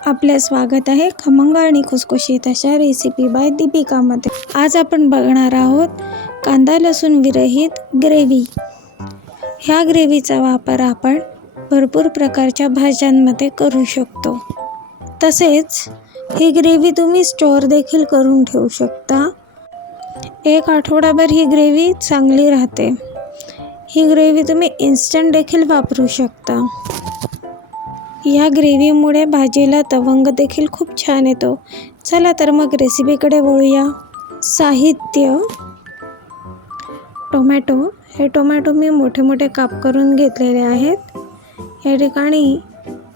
आपले स्वागत आहे खमंग आणि खुसखुशीत अशा रेसिपी बाय दीपिकामध्ये. आज आपण बघणार आहोत कांदा लसूण विरहित ग्रेव्ही. ह्या ग्रेव्हीचा वापर आपण भरपूर प्रकारच्या भाज्यांमध्ये करू शकतो. तसेच ही ग्रेव्ही तुम्ही स्टोअर देखील करून ठेवू शकता. एक आठवडाभर ही ग्रेव्ही चांगली राहते. ही ग्रेव्ही तुम्ही इन्स्टंट देखील वापरू शकता. या ग्रेव्हीमुळे भाजीला तवंग देखील खूप छान येतो. चला तर मग रेसिपीकडे वळूया. साहित्य: टोमॅटो. हे टोमॅटो मी मोठे मोठे काप करून घेतलेले आहेत. या ठिकाणी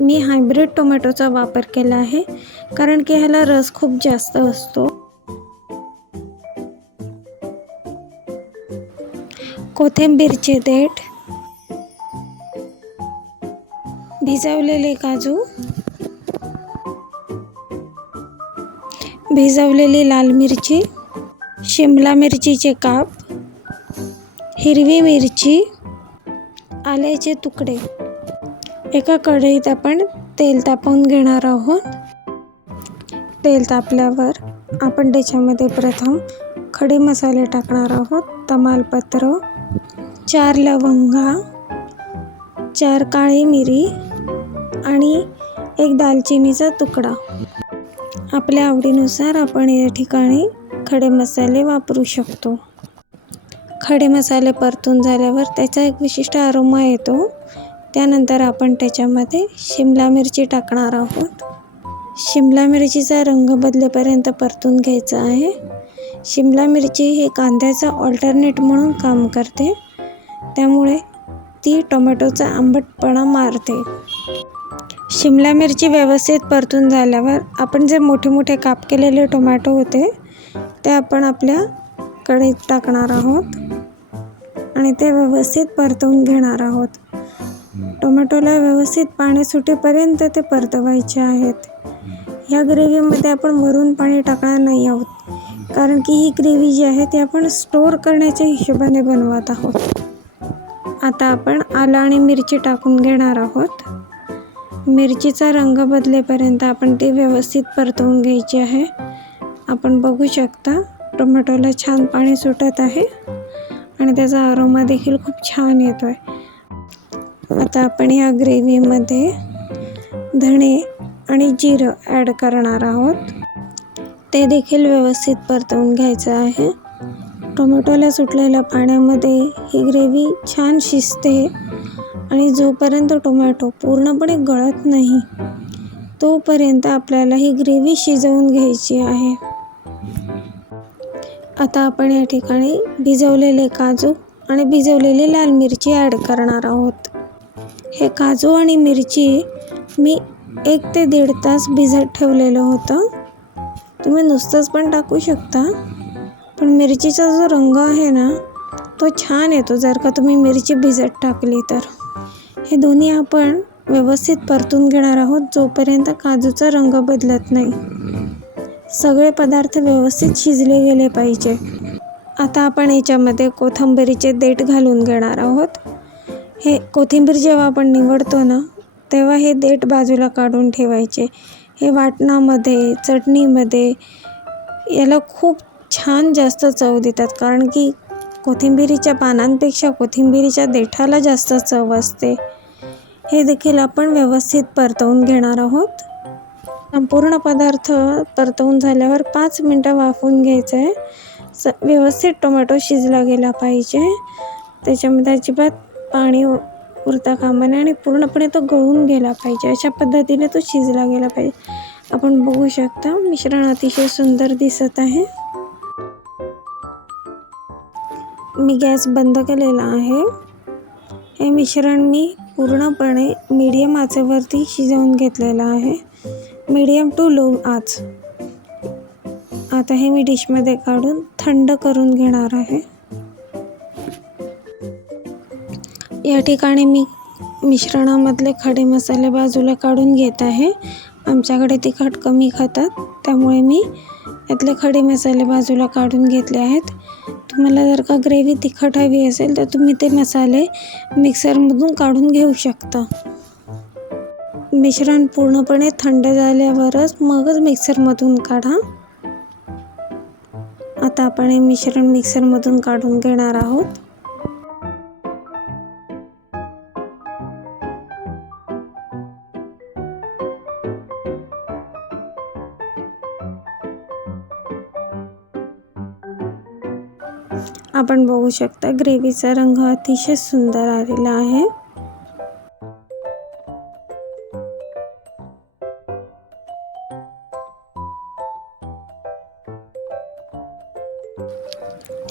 मी हायब्रिड टोमॅटोचा वापर केला आहे, कारण की ह्याला रस खूप जास्त असतो. कोथिंबीरचे देठ, भिजवलेले काजू, भिजवलेली लाल मिरची, शिमला मिरचीचे काप, हिरवी मिरची, आल्याचे तुकडे. एका कढईत आपण तेल तापवून घेणार आहोत. तेल तापल्यावर आपण त्याच्यामध्ये प्रथम खडे मसाले टाकणार आहोत. तमालपत्र, 4 लवंगा, 4 काळी मिरी आणि 1 दालचिनीचा तुकडा. आपल्या आवडीनुसार आपण या ठिकाणी खडे मसाले वापरू शकतो. खडे मसाले परतून झाल्यावर त्याचा एक विशिष्ट अरोमा येतो. त्यानंतर आपण त्याच्यामध्ये शिमला मिरची टाकणार आहोत. शिमला मिरचीचा रंग बदलेपर्यंत परतून घ्यायचा आहे. शिमला मिरची हे कांद्याचा ऑल्टरनेट म्हणून काम करते, त्यामुळे ती टोमॅटोचा आंबटपणा मारते. शिमला मिरची व्यवस्थित परतून झाल्यावर आपण जे मोठे मोठे काप केलेले टोमॅटो होते ते आपण आपल्या कढईत टाकणार आहोत आणि ते व्यवस्थित परतवून घेणार आहोत. टोमॅटोला व्यवस्थित पाणी सुटेपर्यंत ते परतवायचे आहेत. ह्या ग्रेव्हीमध्ये आपण वरून पाणी टाकणार नाही आहोत, कारण की ही ग्रेव्ही जी आहे ती आपण स्टोअर करण्याच्या हिशोबाने बनवत आहोत. आता आपण आलं आणि मिरची टाकून घेणार आहोत. मिरचीचा रंग बदलेपर्यंत आपण ती व्यवस्थित परतवून घ्यायची आहे. आपण बघू शकता टोमॅटोला छान पाणी सुटत आहे आणि त्याचा अरोमा देखील खूप छान येतो आहे. आता आपण या ग्रेव्हीमध्ये धणे आणि जिरं ॲड करणार आहोत. ते देखील व्यवस्थित परतवून घ्यायचं आहे. टोमॅटोला सुटलेल्या पाण्यामध्ये ही ग्रेव्ही छान शिजते आणि जोपर्यंत टोमॅटो पूर्णपणे गळत नाही तोपर्यंत आपल्याला ही ग्रेव्ही शिजवून घ्यायची आहे. आता आपण या ठिकाणी भिजवलेले काजू आणि भिजवलेली लाल मिरची ॲड करणार आहोत. हे काजू आणि मिरची मी 1 ते 1.5 तास भिजत ठेवलेलं होतं. तुम्ही नुसतंच पण टाकू शकता, पण मिरचीचा जो रंग आहे ना तो छान येतो जर का तुम्ही मिरची भिजत टाकली तर. हे दोन्ही आपण व्यवस्थित परतून घेणार आहोत जोपर्यंत काजूचा रंग बदलत नाही. सगळे पदार्थ व्यवस्थित शिजले गेले पाहिजे. आता आपण याच्यामध्ये कोथिंबीरीचे देठ घालून घेणार आहोत. हे कोथिंबीर जेव्हा आपण निवडतो ना तेव्हा हे देठ बाजूला काढून ठेवायचे. हे वाटणामध्ये, चटणीमध्ये याला खूप छान जास्त चव देतात, कारण की कोथिंबीरीच्या पानांपेक्षा कोथिंबीरीच्या देठाला जास्त चव असते. हे देखील आपण व्यवस्थित परतवून घेणार आहोत. संपूर्ण पदार्थ परतवून झाल्यावर 5 मिनटं वाफवून घ्यायचं आहे. व्यवस्थित टोमॅटो शिजला गेला पाहिजे. त्याच्यामध्ये अजिबात पाणी उरता कामा नये आणि पूर्णपणे तो गळून गेला पाहिजे. अशा पद्धतीने तो शिजला गेला पाहिजे. आपण बघू शकता मिश्रण अतिशय सुंदर दिसत आहे. मी गॅस बंद केलेला आहे. हे मिश्रण मी पूर्णपणे मीडियम आचेवरती शिजवून घेतलेलं आहे. मीडियम टू लो आच. आता हे मी डिशमध्ये काढून थंड करून घेणार आहे. या ठिकाणी मी मिश्रणामधले खडे मसाले बाजूला काढून घेत आहे. आमच्याकडे तिखट कमी खातात, त्यामुळे मी यातले खडे मसाले बाजूला काढून घेतले आहेत. तुम्हाला जर का ग्रेव्ही तिखट हवी असेल तर तुम्ही ते मसाले मिक्सरमधून काढून घेऊ शकता. मिश्रण पूर्णपणे थंड झाल्यावरच मगच मिक्सरमधून काढा. आता आपण हे मिश्रण मिक्सरमधून काढून घेणार आहोत. आपण बघू शकता ग्रेव्हीचा रंग अतिशय सुंदर आलेला आहे.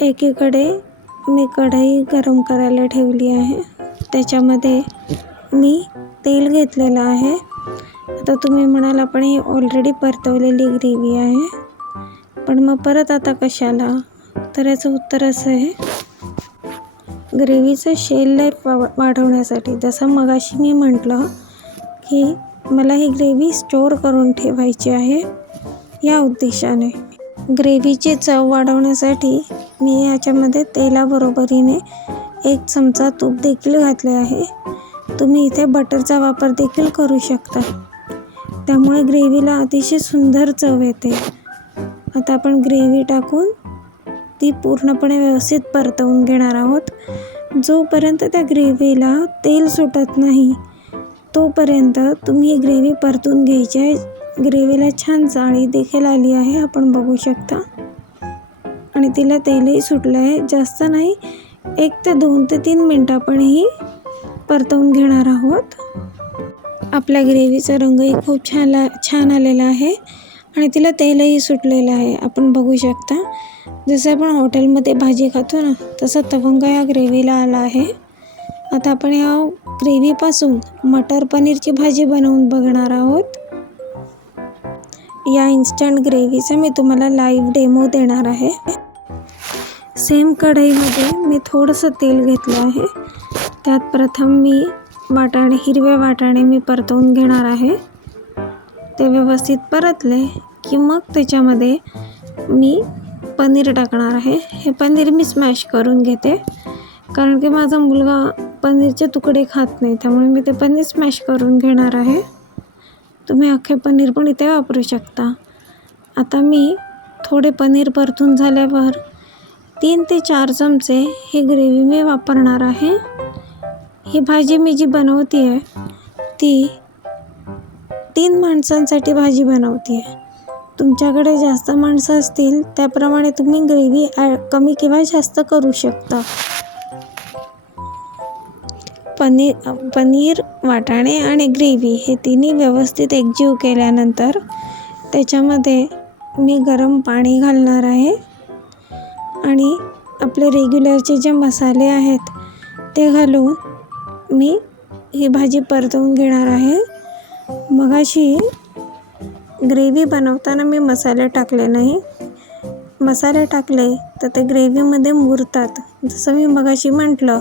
एकीकडे मी कढई गरम करायला ठेवली आहे. त्याच्यामध्ये मी तेल घेतलेलं आहे. आता तुम्ही म्हणाल आपण ही ऑलरेडी परतवलेली ग्रेव्ही आहे, पण मग परत आता कशाला? तर याचं उत्तर असं आहे, ग्रेव्हीचं शेल लाईफ वाढवण्यासाठी. जसं मगाशी मी म्हटलं की मला ही ग्रेव्ही स्टोअर करून ठेवायची आहे, या उद्देशाने. ग्रेव्हीची चव वाढवण्यासाठी मी याच्यामध्ये तेलाबरोबरीने 1 चमचा तूप देखील घातले आहे. तुम्ही इथे बटरचा वापर देखील करू शकता. त्यामुळे ग्रेव्हीला अतिशय सुंदर चव येते. आता आपण ग्रेव्ही टाकून ती पूर्णपणे व्यवस्थित परतवून घेणार आहोत. जोपर्यंत त्या ग्रेव्हीला तेल सुटत नाही तोपर्यंत तुम्ही ही ग्रेव्ही परतून घ्यायची आहे. ग्रेव्हीला छान जाळी देखील आली आहे, आपण बघू शकता. आणि तिला तेलही सुटलं आहे. जास्त नाही, 1 ते 2 ते 3 मिनटं आपण ही परतवून घेणार आहोत. आपल्या ग्रेव्हीचा रंगही खूप छान आलेला आहे आणि तिला तेलही सुटलेलं आहे, आपण बघू शकता. जसं आपण हॉटेलमध्ये भाजी खातो ना, तसं तवंग या ग्रेव्हीला आला आहे. आता आपण या ग्रेव्हीपासून मटर पनीरची भाजी बनवून बघणार आहोत. या इन्स्टंट ग्रेव्हीचा मी तुम्हाला लाईव्ह डेमो देणार आहे. सेम कढईमध्ये मी थोडंसं तेल घेतलं आहे. त्यात प्रथम मी हिरवे वाटाणे मी परतवून घेणार आहे. ते व्यवस्थित परतले की मग त्याच्यामध्ये मी पनीर टाकणार आहे. हे पनीर मी स्मॅश करून घेते, कारण की माझा मुलगा पनीरचे तुकडे खात नाही, त्यामुळे मी ते पनीर स्मॅश करून घेणार आहे. तुम्ही अख्खे पनीर पण इथे वापरू शकता. आता मी थोडे पनीर परतून झाल्यावर 3 ते 4 चमचे ही ग्रेव्ही मी वापरणार आहे. ही भाजी मी जी बनवते आहे ती 3 माणसांसाठी भाजी बनवते आहे. तुमच्याकडे जास्त माणसं असतील त्याप्रमाणे तुम्ही ग्रेव्ही कमी किंवा जास्त करू शकता. पनीर, वाटाणे आणि ग्रेव्ही हे तिन्ही व्यवस्थित एकजीव केल्यानंतर त्याच्यामध्ये मी गरम पाणी घालणार आहे आणि आपले रेग्युलरचे जे मसाले आहेत ते घालून मी ही भाजी परतवून घेणार आहे. मगाशी ग्रेव्ही बनवताना मी मसाले टाकले नाही. मसाले टाकले तर ते ग्रेव्हीमध्ये मुरतात. जसं मी मगाशी म्हटलं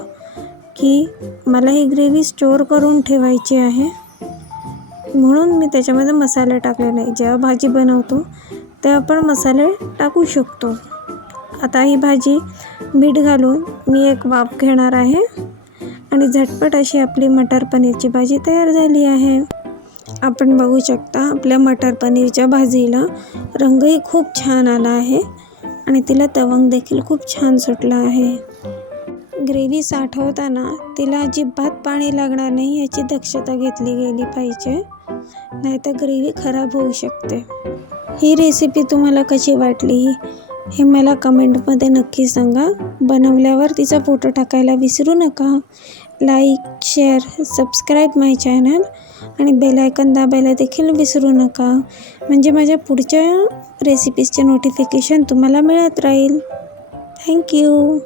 की मला ही ग्रेव्ही स्टोअर करून ठेवायची आहे, म्हणून मी त्याच्यामध्ये मसाले टाकले नाही. जेव्हा भाजी बनवतो तेव्हा आपण मसाले टाकू शकतो. आता ही भाजी मीठ घालून मी एक वाफ घेणार आहे आणि झटपट अशी आपली मटर पनीरची भाजी तयार झाली आहे. आपण बघू शकता आपल्या मटर पनीरच्या भाजीला रंगही खूप छान आला आहे आणि तिला तवंग देखील खूप छान सुटला आहे. ग्रेव्ही साठवताना तिला अजिबात पाणी लागणार नाही याची दक्षता घेतली गेली पाहिजे, नाहीतर ग्रेव्ही खराब होऊ शकते. ही रेसिपी तुम्हाला कशी वाटली हे मला कमेंटमध्ये नक्की सांगा. बनवल्यावर तिचा फोटो टाकायला विसरू नका. लाईक, शेअर, सबस्क्राईब माय चॅनल आणि बेल आयकॉन दाबायला देखील विसरू नका, म्हणजे माझ्या पुढच्या रेसिपीजचे नोटिफिकेशन तुम्हाला मिळत राहील. थँक्यू.